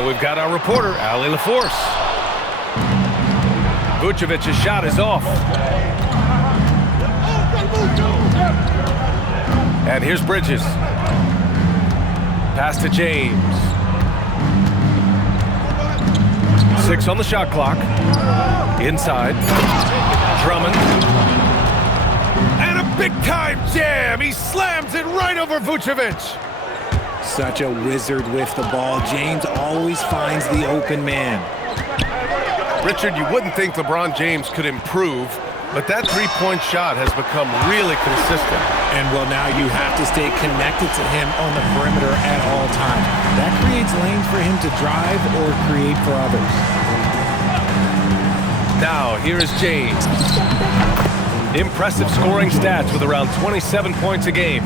And we've got our reporter, Ali LaForce. Vucevic's shot is off. And here's Bridges. Pass to James. 6 on the shot clock. Inside. Drummond. And a big-time jam. He slams it right over Vucevic. Such a wizard with the ball. James always finds the open man. Richard, you wouldn't think LeBron James could improve, but that three-point shot has become really consistent. And, well, now you have to stay connected to him on the perimeter at all times. That creates lanes for him to drive or create for others. Now, here is James. Impressive scoring stats with around 27 points a game.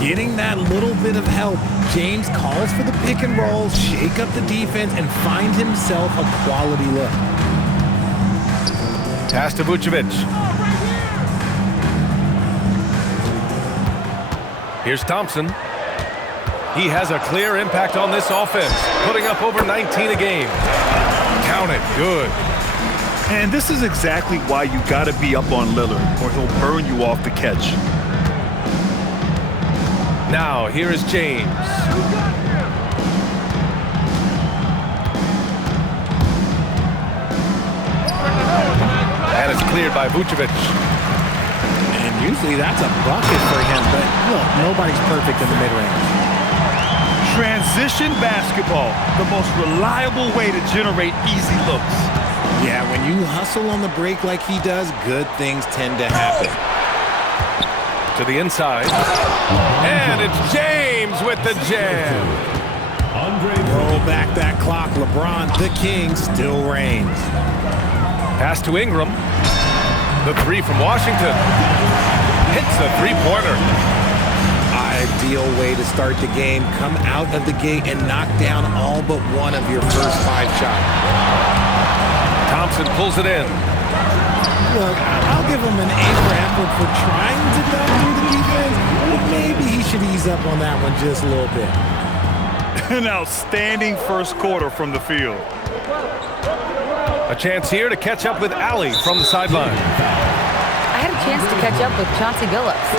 Getting that little bit of help, James calls for the pick and roll, shake up the defense, and find himself a quality look. Pass to Vucevic. Here's Thompson. He has a clear impact on this offense, putting up over 19 a game. Count it, good. And this is exactly why you got to be up on Lillard, or he'll burn you off the catch. Now, here is James. And it's cleared by Vucevic. And usually that's a bucket for him, but look, nobody's perfect in the mid-range. Transition basketball, the most reliable way to generate easy looks. Yeah, when you hustle on the break like he does, good things tend to happen. To the inside. And it's James with the jam. Roll back that clock. LeBron, the king, still reigns. Pass to Ingram. The three from Washington. Hits a three-pointer. Ideal way to start the game. Come out of the gate and knock down all but one of your first 5 shots. Thompson pulls it in. Look, I'll give him an A for effort for trying to dunk through the defense, but maybe he should ease up on that one just a little bit. An outstanding first quarter from the field. A chance here to catch up with Ali from the sideline. I had a chance to catch up with Chauncey Billups.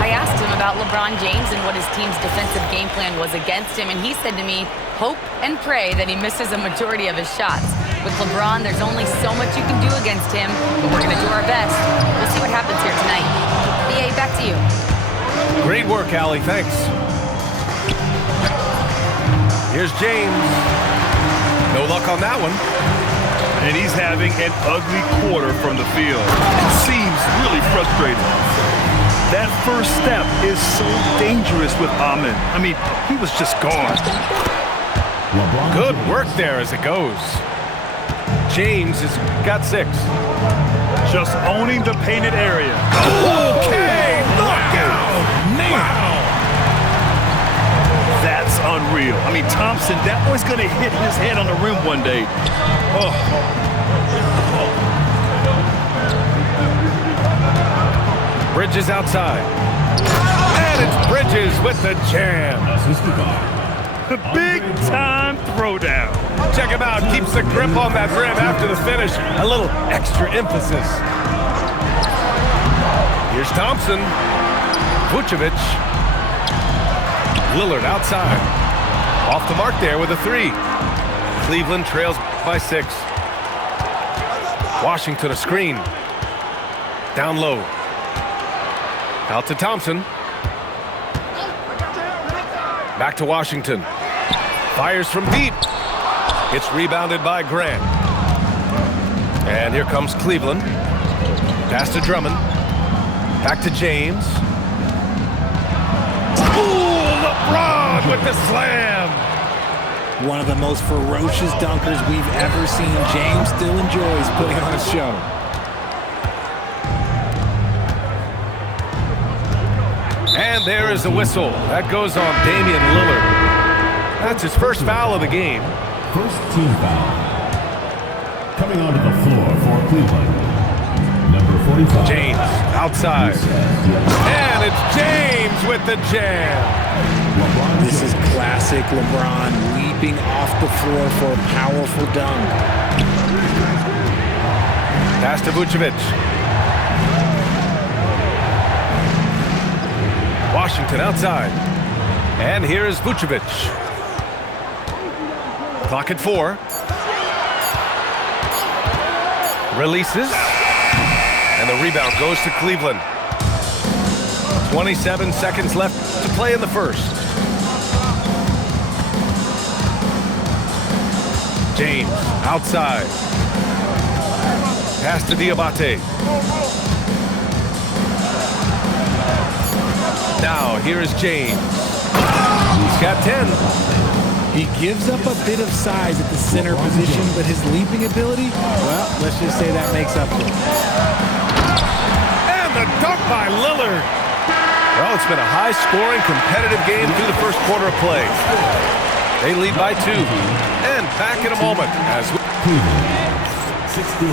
I asked him about LeBron James and what his team's defensive game plan was against him, and he said to me, hope and pray that he misses a majority of his shots. With LeBron, there's only so much you can do against him, but we're going to do our best. We'll see what happens here tonight. BA, back to you. Great work, Ali. Thanks. Here's James. No luck on that one. And he's having an ugly quarter from the field. It seems really frustrating. That first step is so dangerous with Ahmed. I mean, he was just gone. Good work there as it goes. James has got 6. Just owning the painted area. Okay, knockout! Wow! That's unreal. I mean, Thompson, that boy's going to hit his head on the rim one day. Oh. Bridges outside. And it's Bridges with the jam. The big-time throwdown. Check him out. Keeps the grip on that rim after the finish. A little extra emphasis. Here's Thompson. Vucevic. Lillard outside. Off the mark there with a 3. Cleveland trails by 6. Washington a screen. Down low. Out to Thompson. Back to Washington. Fires from deep. It's rebounded by Grant. And here comes Cleveland. Pass to Drummond. Back to James. Ooh, LeBron with the slam. One of the most ferocious dunkers we've ever seen. James still enjoys putting on a show. And there is the whistle. That goes on Damian Lillard. That's his first foul of the game. First team foul. Coming onto the floor for Cleveland. Number 45. James outside. And it's James with the jam. This is classic LeBron. Lead leaping off the floor for a powerful dunk. Pass to Vucevic. Washington outside. And here is Vucevic. Clock at 4. Releases. And the rebound goes to Cleveland. 27 seconds left to play in the first. James outside. Pass to Diabate. Now here is James. He's got 10. He gives up a bit of size at the center position, but his leaping ability, well, let's just say that makes up for it. And the dunk by Lillard. Well, it's been a high-scoring, competitive game through the first quarter of play. They lead by 2. And back in a moment as we... 16.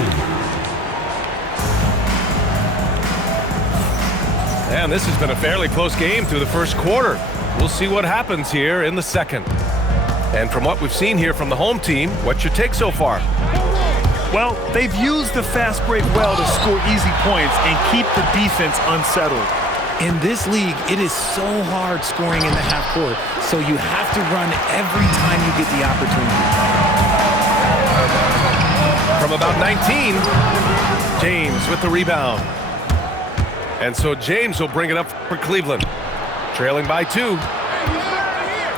And this has been a fairly close game through the first quarter. We'll see what happens here in the second. And from what we've seen here from the home team, what's your take so far? Well, they've used the fast break well to score easy points and keep the defense unsettled. In this league, it is so hard scoring in the half court, so you have to run every time you get the opportunity. From about 19, James with the rebound. And so James will bring it up for Cleveland, trailing by 2.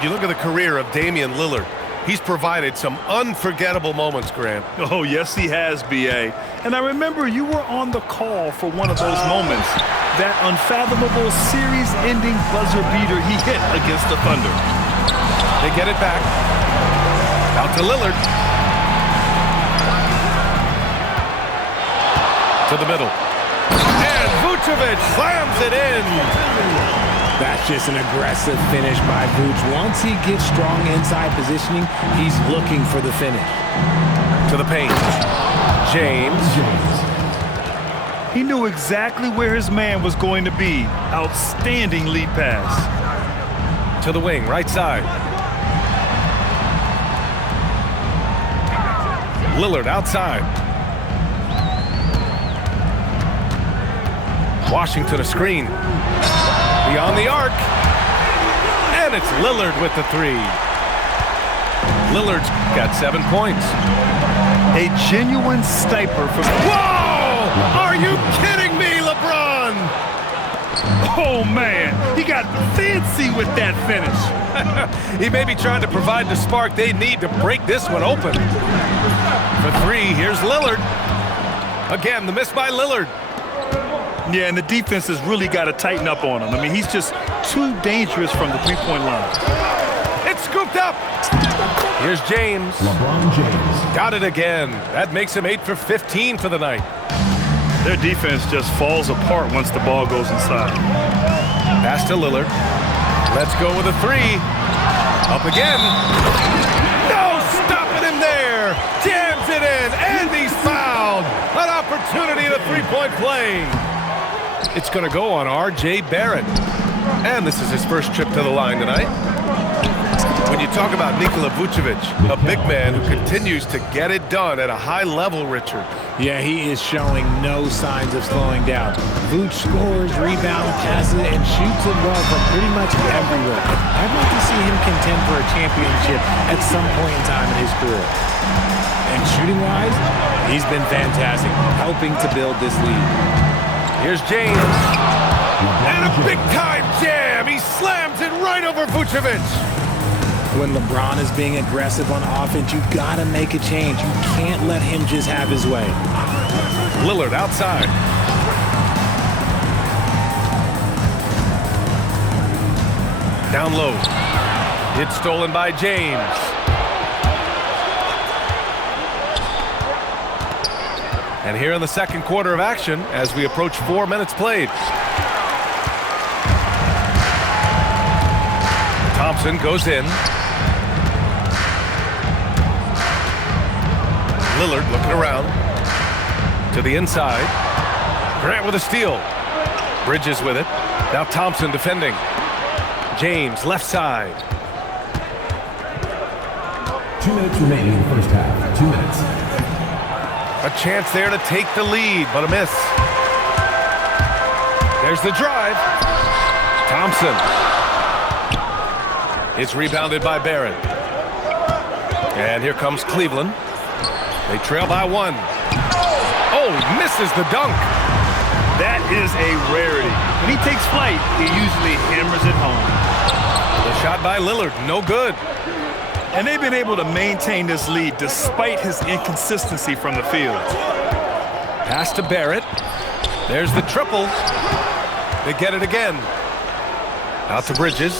You look at the career of Damian Lillard. He's provided some unforgettable moments, Grant. Oh, yes, he has, B.A. And I remember you were on the call for one of those moments. That unfathomable series-ending buzzer beater he hit against the Thunder. They get it back. Out to Lillard. To the middle. And Vucevic slams it in. That's just an aggressive finish by Vooch. Once he gets strong inside positioning, he's looking for the finish. To the paint. James. He knew exactly where his man was going to be. Outstanding lead pass. To the wing, right side. Lillard outside. Washington a screen. Beyond the arc. And it's Lillard with the 3. Lillard's got 7 points. A genuine sniper for... Whoa! Are you kidding me, LeBron? Oh, man. He got fancy with that finish. He may be trying to provide the spark they need to break this one open. For 3, here's Lillard. Again, the miss by Lillard. Yeah, and the defense has really got to tighten up on him. I mean, he's just too dangerous from the three-point line. It's scooped up. Here's James. LeBron James. Got it again. That makes him 8 for 15 for the night. Their defense just falls apart once the ball goes inside. Pass to Lillard. Let's go with a 3. Up again. No stopping him there. Jams it in, and he's fouled. An opportunity at a three-point play. It's going to go on R.J. Barrett. And this is his first trip to the line tonight. When you talk about Nikola Vucevic, a big man who continues to get it done at a high level, Richard. Yeah, he is showing no signs of slowing down. Vooch scores, rebounds, passes, and shoots it well from pretty much everywhere. I'd like to see him contend for a championship at some point in time in his career. And shooting-wise, he's been fantastic, helping to build this lead. Here's James. And a big-time jam. He slams it right over Vucevic. When LeBron is being aggressive on offense, you gotta make a change. You can't let him just have his way. Lillard outside. Down low. It's stolen by James. And here in the second quarter of action, as we approach 4 minutes played. Thompson goes in. Lillard looking around. To the inside. Grant with a steal. Bridges with it. Now Thompson defending. James left side. 2 minutes remaining in the first half. 2 minutes. A chance there to take the lead, but a miss. There's the drive. Thompson. It's rebounded by Barrett. And here comes Cleveland. They trail by 1. Oh, misses the dunk. That is a rarity. When he takes flight, he usually hammers it home. The shot by Lillard, no good. And they've been able to maintain this lead despite his inconsistency from the field. Pass to Barrett. There's the triple. They get it again. Out to Bridges.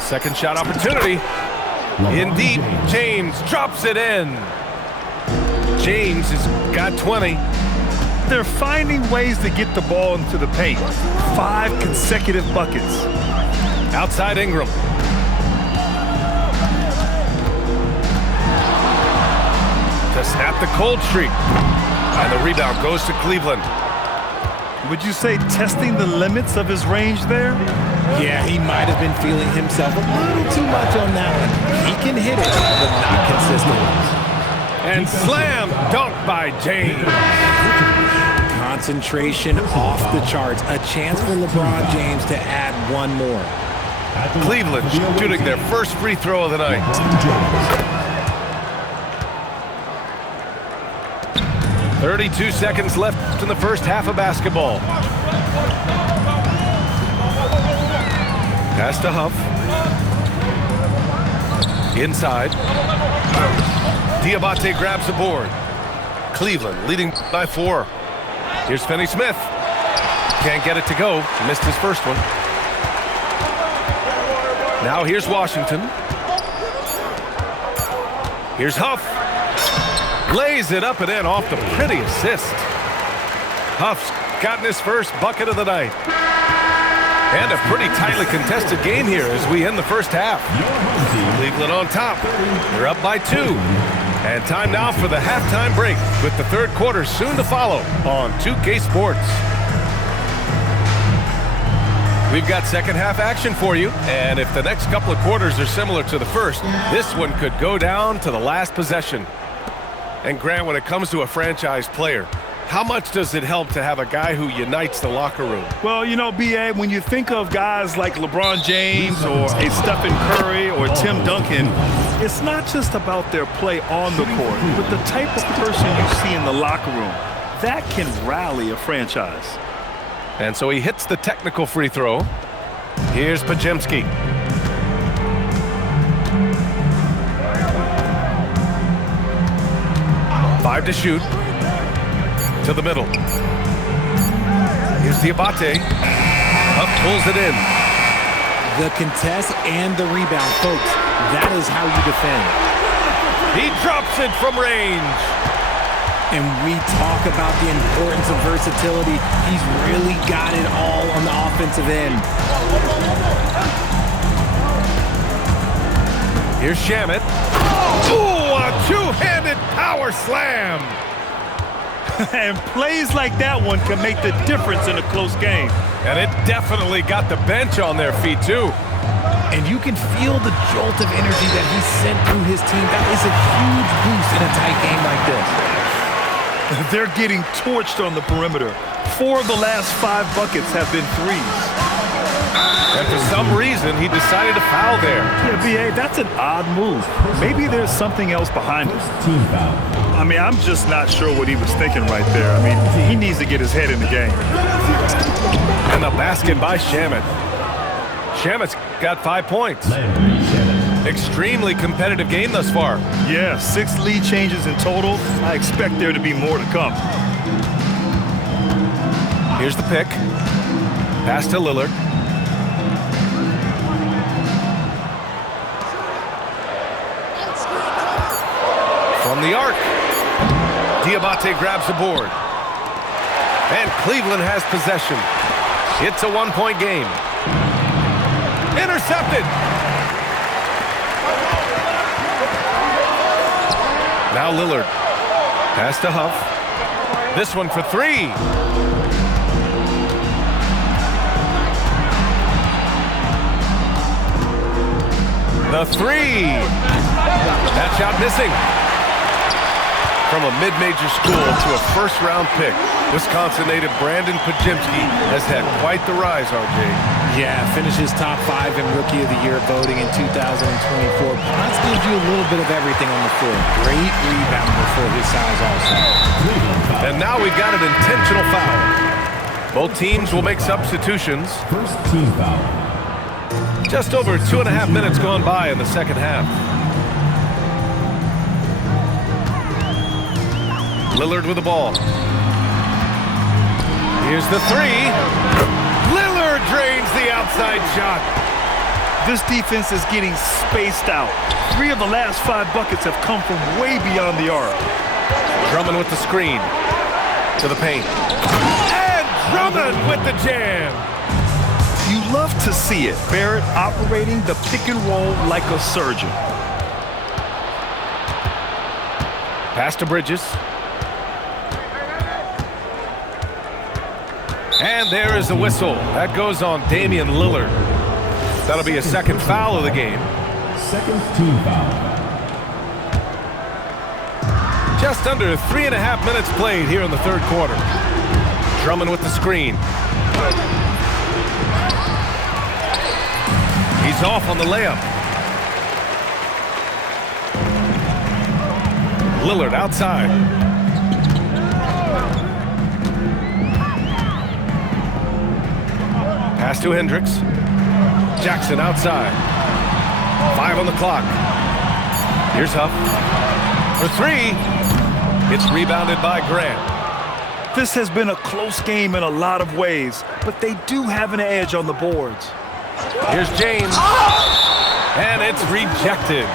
Second shot opportunity. In deep, James drops it in. James has got 20. They're finding ways to get the ball into the paint. 5 consecutive buckets. Outside Ingram. To snap the cold streak. And the rebound goes to Cleveland. Would you say testing the limits of his range there? Yeah, he might have been feeling himself a little too much on that one. He can hit it, but not consistently. And slam dunk by James. Concentration off the charts. A chance for LeBron James to add one more. Cleveland shooting their first free throw of the night. 32 seconds left in the first half of basketball. Pass to Huff. Inside. Diabate grabs the board. Cleveland leading by 4. Here's Finney-Smith. Can't get it to go. Missed his first one. Now here's Washington. Here's Huff. Lays it up and in off the pretty assist. Huff's gotten his first bucket of the night. And a pretty tightly contested game here as we end the first half. Cleveland on top. They're up by 2. And time now for the halftime break with the third quarter soon to follow on 2K Sports. We've got second half action for you. And if the next couple of quarters are similar to the first, this one could go down to the last possession. And Grant, when it comes to a franchise player, how much does it help to have a guy who unites the locker room? Well, you know, B.A., when you think of guys like LeBron James or a Stephen Curry or Tim Duncan, it's not just about their play on the court, but the type of person you see in the locker room. That can rally a franchise. And so he hits the technical free throw. Here's Pajemski. Five to shoot. To the middle. Here's Diabate. Up, pulls it in. The contest and the rebound, folks. That is how you defend. He drops it from range. And we talk about the importance of versatility. He's really got it all on the offensive end. Here's Shamet. Ooh, a two-handed power slam. And plays like that one can make the difference in a close game. And it definitely got the bench on their feet, too. And you can feel the jolt of energy that he sent through his team. That is a huge boost in a tight game like this. They're getting torched on the perimeter. 4 of the last 5 buckets have been threes. And for some reason, he decided to foul there. Yeah, B.A., that's an odd move. Maybe there's something else behind it. Team foul. I mean, I'm just not sure what he was thinking right there. I mean, he needs to get his head in the game. And the basket by Shamet. Shamet's got 5 points. Extremely competitive game thus far. Yeah, 6 lead changes in total. I expect there to be more to come. Here's the pick. Pass to Lillard. From the arc. Diabate grabs the board. And Cleveland has possession. It's a 1-point game. Intercepted. Now Lillard. Pass to Huff. This one for 3. The three. That shot missing. From a mid-major school to a first-round pick, Wisconsin native Brandon Pajimski has had quite the rise, RJ. Yeah, finishes top 5 in Rookie of the Year voting in 2024. Potts gives you a little bit of everything on the floor. Great rebounder for his size also. And now we've got an intentional foul. Both teams will make substitutions. First team foul. Just over 2.5 minutes gone by in the second half. Lillard with the ball. Here's the three. Lillard drains the outside shot. This defense is getting spaced out. 3 of the last 5 buckets have come from way beyond the arc. Drummond with the screen. To the paint. And Drummond with the jam. You love to see it. Barrett operating the pick and roll like a surgeon. Pass to Bridges. And there is the whistle. That goes on Damian Lillard. That'll be a second foul of the game. Second team foul. Just under 3.5 minutes played here in the third quarter. Drummond with the screen. He's off on the layup. Lillard outside. Pass to Hendricks. Jackson outside. 5 on the clock. Here's Huff. For 3. It's rebounded by Grant. This has been a close game in a lot of ways, but they do have an edge on the boards. Here's James. And it's rejected.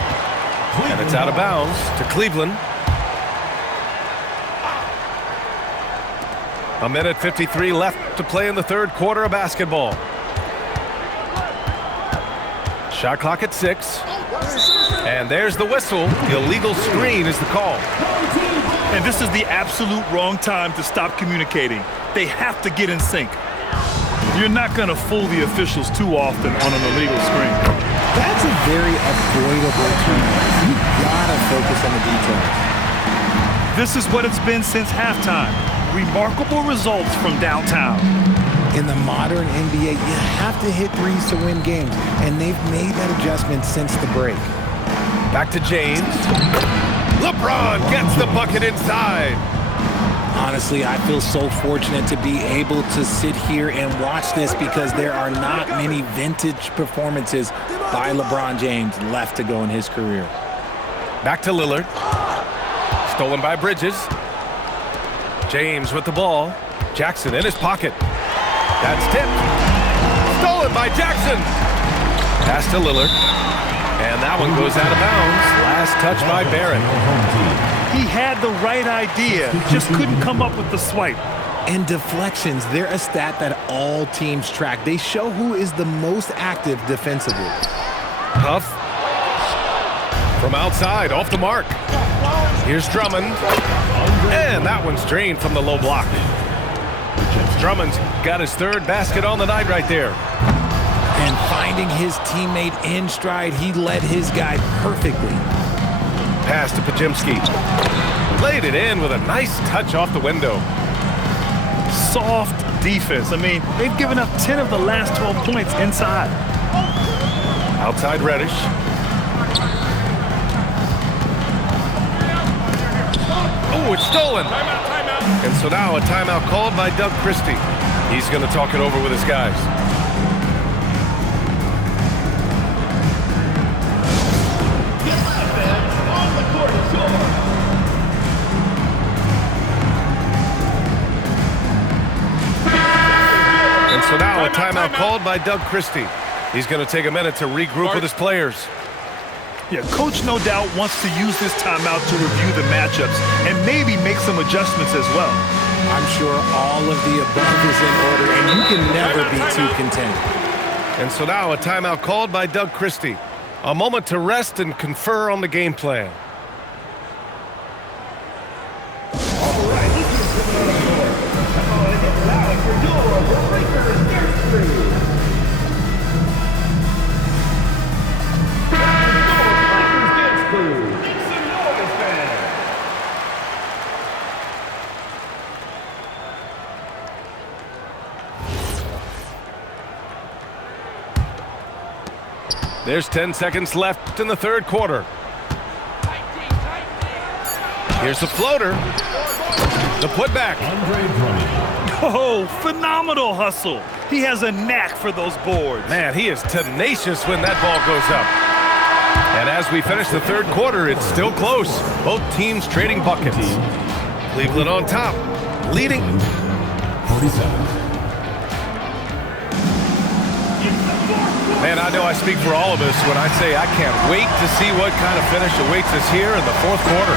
And it's out of bounds to Cleveland. 1:53 left to play in the third quarter of basketball. Shot clock at 6. And there's the whistle. Illegal screen is the call. And this is the absolute wrong time to stop communicating. They have to get in sync. You're not going to fool the officials too often on an illegal screen. That's a very avoidable turnover. You gotta focus on the details. This is what it's been since halftime. Remarkable results from downtown. In the modern NBA, you have to hit threes to win games, and they've made that adjustment since the break. Back to James. LeBron gets the bucket inside. Honestly, I feel so fortunate to be able to sit here and watch this because there are not many vintage performances by LeBron James left to go in his career. Back to Lillard. Stolen by Bridges. James with the ball. Jackson in his pocket. That's tipped. Stolen by Jackson. Pass to Lillard. And that one goes out of bounds. Last touch by Barrett. He had the right idea, just couldn't come up with the swipe. And deflections, they're a stat that all teams track. They show who is the most active defensively. Huff. From outside, off the mark. Here's Drummond. And that one's drained from the low block. Drummond's got his third basket on the night right there. And finding his teammate in stride, he led his guy perfectly. Pass to Pajimski. Laid it in with a nice touch off the window. Soft defense. I mean, they've given up 10 of the last 12 points inside. Outside Reddish. Oh, it's stolen. Timeout. And so now a timeout called by Doug Christie. He's going to talk it over with his guys. And so now a timeout called by Doug Christie. He's going to take a minute to regroup with his players. Yeah, coach no doubt wants to use this timeout to review the matchups and maybe make some adjustments as well. I'm sure all of the above is in order, and you can never be too content. And so now a timeout called by Doug Christie. A moment to rest and confer on the game plan. There's 10 seconds left in the third quarter. Here's the floater. The putback. Andre Drummond. Oh, phenomenal hustle. He has a knack for those boards. Man, he is tenacious when that ball goes up. And as we finish the third quarter, it's still close. Both teams trading buckets. Cleveland on top, leading. 47. Man, I know I speak for all of us when I say I can't wait to see what kind of finish awaits us here in the fourth quarter.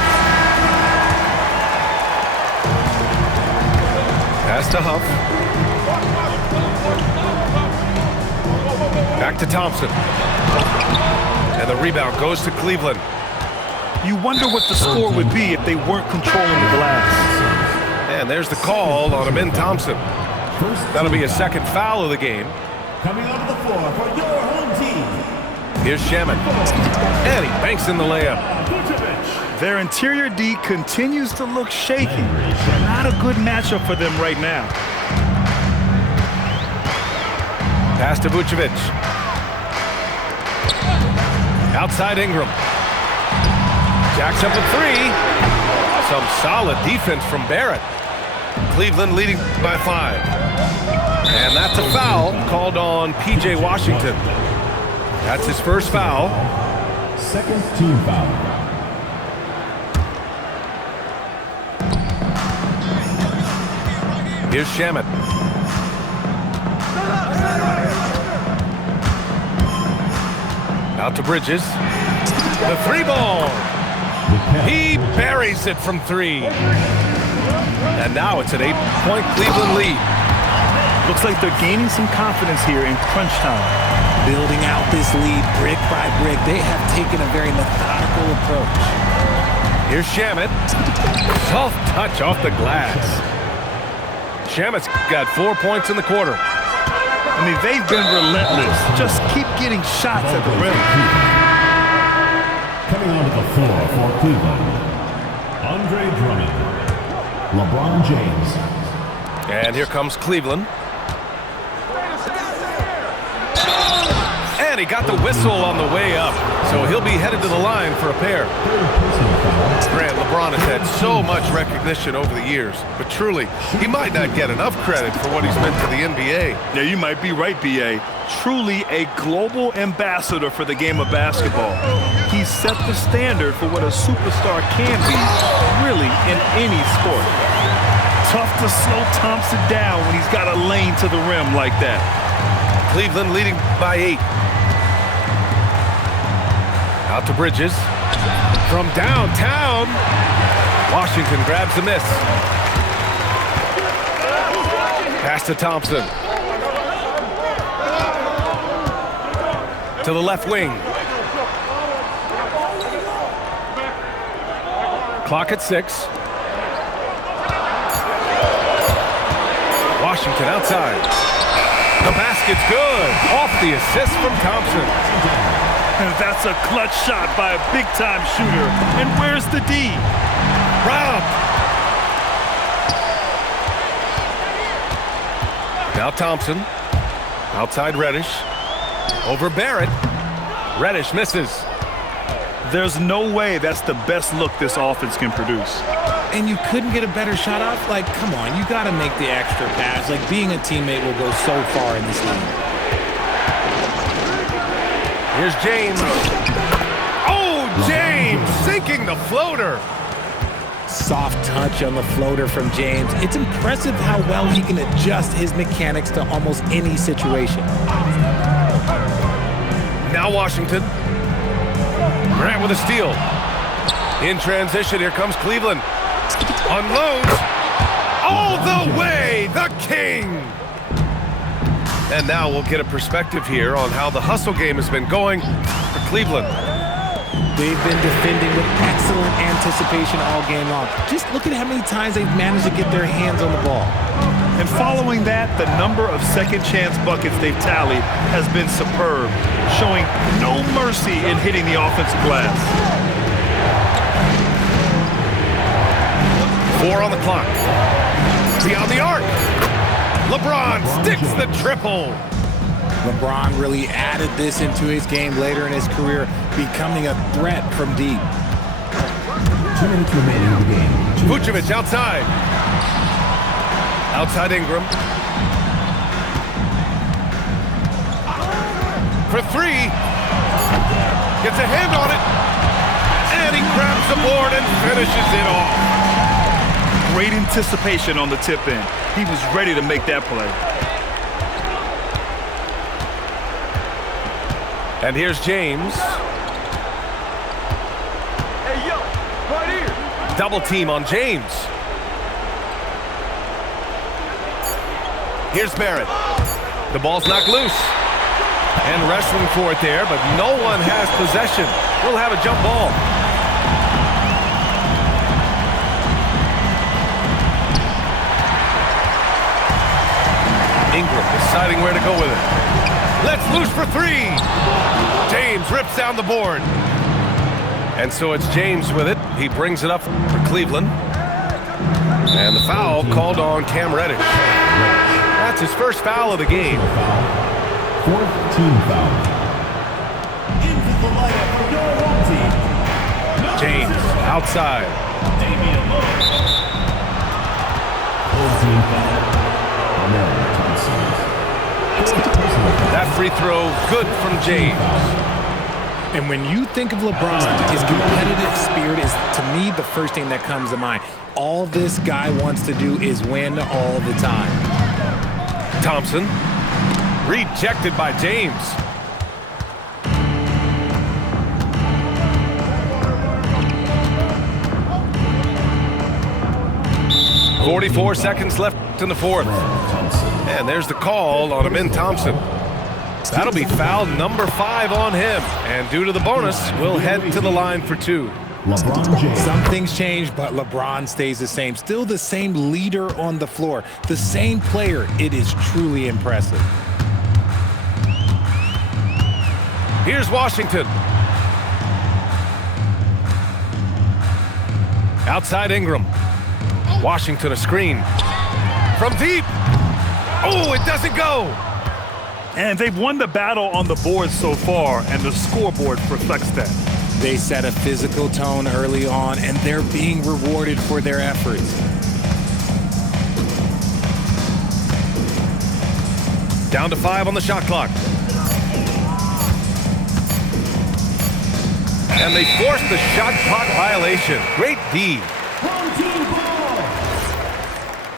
Pass to Huff. Back to Thompson. And the rebound goes to Cleveland. You wonder what the score would be if they weren't controlling the glass. And there's the call on Amin Thompson. That'll be a second foul of the game. Coming onto the floor for your home team. Here's Shaman. And he banks in the layup. Their interior D continues to look shaky. Not a good matchup for them right now. Pass to Vucevic. Outside Ingram. Jacks up a three. Some solid defense from Barrett. Cleveland leading by 5. And that's a foul called on P.J. Washington. That's his first foul. Second team foul. Here's Shaman. Out to Bridges. The three ball. He buries it from 3. And now it's an 8-point Cleveland lead. Looks like they're gaining some confidence here in crunch time. Building out this lead brick by brick. They have taken a very methodical approach. Here's Shamet. Soft touch off the glass. Shamet's got 4 points in the quarter. I mean, they've been relentless. Just keep getting shots at the rim. Coming onto the floor for Cleveland, Andre Drummond. LeBron James. And here comes Cleveland. And he got the whistle on the way up. So he'll be headed to the line for a pair. Grant, LeBron has had so much recognition over the years, but truly, he might not get enough credit for what he's meant to the NBA. Yeah, you might be right, B.A. Truly a global ambassador for the game of basketball. He set the standard for what a superstar can be, really, in any sport. Tough to slow Thompson down when he's got a lane to the rim like that. Cleveland leading by 8. Out to Bridges. From downtown, Washington grabs the miss. Pass to Thompson. To the left wing. Clock at 6. Washington outside. The basket's good. Off the assist from Thompson. And that's a clutch shot by a big-time shooter. And where's the D? Robbed. Now Thompson. Outside Reddish. Over Barrett. Reddish misses. There's no way that's the best look this offense can produce. And you couldn't get a better shot off? Like, come on, you got to make the extra pass. Like, being a teammate will go so far in this league. Here's James. Oh, James sinking the floater. Soft touch on the floater from James. It's impressive how well he can adjust his mechanics to almost any situation. Now Washington. Grant with a steal. In transition, here comes Cleveland. Unloads. All the way, the King. And now we'll get a perspective here on how the hustle game has been going for Cleveland. They've been defending with excellent anticipation all game long. Just look at how many times they've managed to get their hands on the ball. And following that, the number of second chance buckets they've tallied has been superb, showing no mercy in hitting the offensive glass. 4 on the clock. Beyond the arc. LeBron sticks the triple. LeBron really added this into his game later in his career, becoming a threat from deep. 2 minutes remaining in the game. Vucevic outside. Outside Ingram. For three. Gets a hand on it. And he grabs the board and finishes it off. Great anticipation on the tip in. He was ready to make that play. And here's James. Hey, yo, right here. Double team on James. Here's Barrett. The ball's knocked loose. And wrestling for it there, but no one has possession. We'll have a jump ball. Ingram deciding where to go with it. Let's loose for three. James rips down the board. And so it's James with it. He brings it up for Cleveland. And the foul called on Cam Reddish. That's his first foul of the game. Fourth team foul. Into the lineup for your home team. James outside. Fourth team foul. That free throw good from James. And when you think of LeBron, his competitive spirit is, to me, the first thing that comes to mind. All this guy wants to do is win all the time. Thompson. Rejected by James. .44 seconds left in the fourth. And there's the call on Amin Thompson. That'll be foul number 5 on him. And due to the bonus, we'll head to the line for 2. LeBron James. Some things change, but LeBron stays the same. Still the same leader on the floor. The same player. It is truly impressive. Here's Washington. Outside Ingram. Washington a screen. From deep. Oh, it doesn't go. And they've won the battle on the board so far, and the scoreboard reflects that. They set a physical tone early on, and they're being rewarded for their efforts. Down to 5 on the shot clock. And they forced the shot clock violation. Great D. Home team